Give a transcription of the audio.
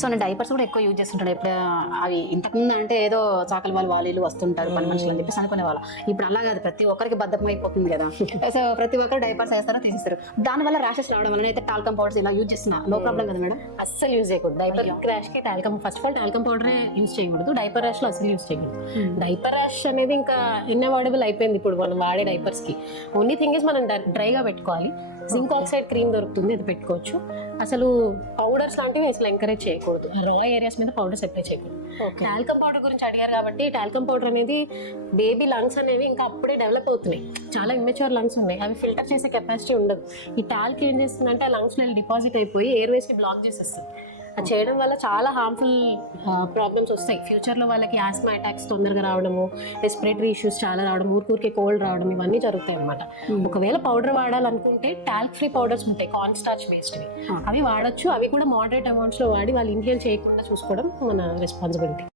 So నేను diapers కూడా ఎక్కువ యూజ్ చేస్తుంటాను. ఇప్పుడు అవి ఇంతకుముందు అంటే ఏదో చాకలి వాళ్ళు వస్తుంటారు పని మనుషులు అని చెప్పేసి అనుకునే వాళ్ళం. ఇప్పుడు అలా కాదు, ప్రతి ఒక్కరికి బద్ధకం అయిపోతుంది కదా. సో ప్రతి ఒక్కరు డైపర్స్ వేస్తారో తీసేస్తారు. దానివల్ల ర్యాషెస్ రావడం వల్ల అయితే టాల్కమ్ పౌడర్స్ ఇలా యూజ్ చేస్తున్నా, నో ప్రాబ్లం కదా మేడం? అస్సలు యూజ్ చేయకూడదు డైపర్ ర్యాష్ కి. Talcum first of all talcum పౌడరే యూజ్ చేయకూడదు, డైపర్ ర్యాష్ లో అసలు యూజ్ చేయకూడదు. డైపర్ ర్యాష్ అనేది ఇంకా ఇన్అవాయిడబుల్ అయిపోయింది ఇప్పుడు మనం వాడే డైపర్స్ కి. ఓన్లీ థింగ్ ఇస్ మనం డ్రైగా పెట్టుకోవాలి. జింక్ ఆక్సైడ్ క్రీమ్ దొరుకుతుంది, అది పెట్టుకోవచ్చు. అసలు పౌడర్స్ లాంటివి అసలు ఎంకరేజ్ చేయకూడదు, రా ఏరియాస్ మీద పౌడర్స్ అప్లై చేయకూడదు. టాల్కమ్ పౌడర్ గురించి అడిగారు కాబట్టి, టాల్కమ్ పౌడర్ అనేది బేబీ లంగ్స్ అనేవి ఇంకా అప్పుడే డెవలప్ అవుతున్నాయి, చాలా ఇమ్మెచ్యూర్ లంగ్స్ ఉన్నాయి, అవి ఫిల్టర్ చేసే కెపాసిటీ ఉండదు. ఈ టాల్క్ ఏం చేస్తుందంటే ఆ లంగ్స్ లో డిపాజిట్ అయిపోయి ఎయిర్వేస్ ని బ్లాక్ చేసేస్తుంది. అది చేయడం వల్ల చాలా హార్మ్ఫుల్ ప్రాబ్లమ్స్ వస్తాయి ఫ్యూచర్లో. వాళ్ళకి ఆస్మా అటాక్స్ తొందరగా రావడము, రెస్పిరేటరీ ఇష్యూస్ చాలా రావడం, ఊరికే కోల్డ్ రావడం, ఇవన్నీ జరుగుతాయి అనమాట. ఒకవేళ పౌడర్ వాడాలనుకుంటే టాల్క్ ఫ్రీ పౌడర్స్ ఉంటాయి, కార్న్ స్టార్చ్ బేస్డ్వి, అవి వాడచ్చు. అవి కూడా మోడరేట్ అమౌంట్స్లో వాడి వాళ్ళు ఇన్హేల్ చేయకుండా చూసుకోవడం మన రెస్పాన్సిబిలిటీ.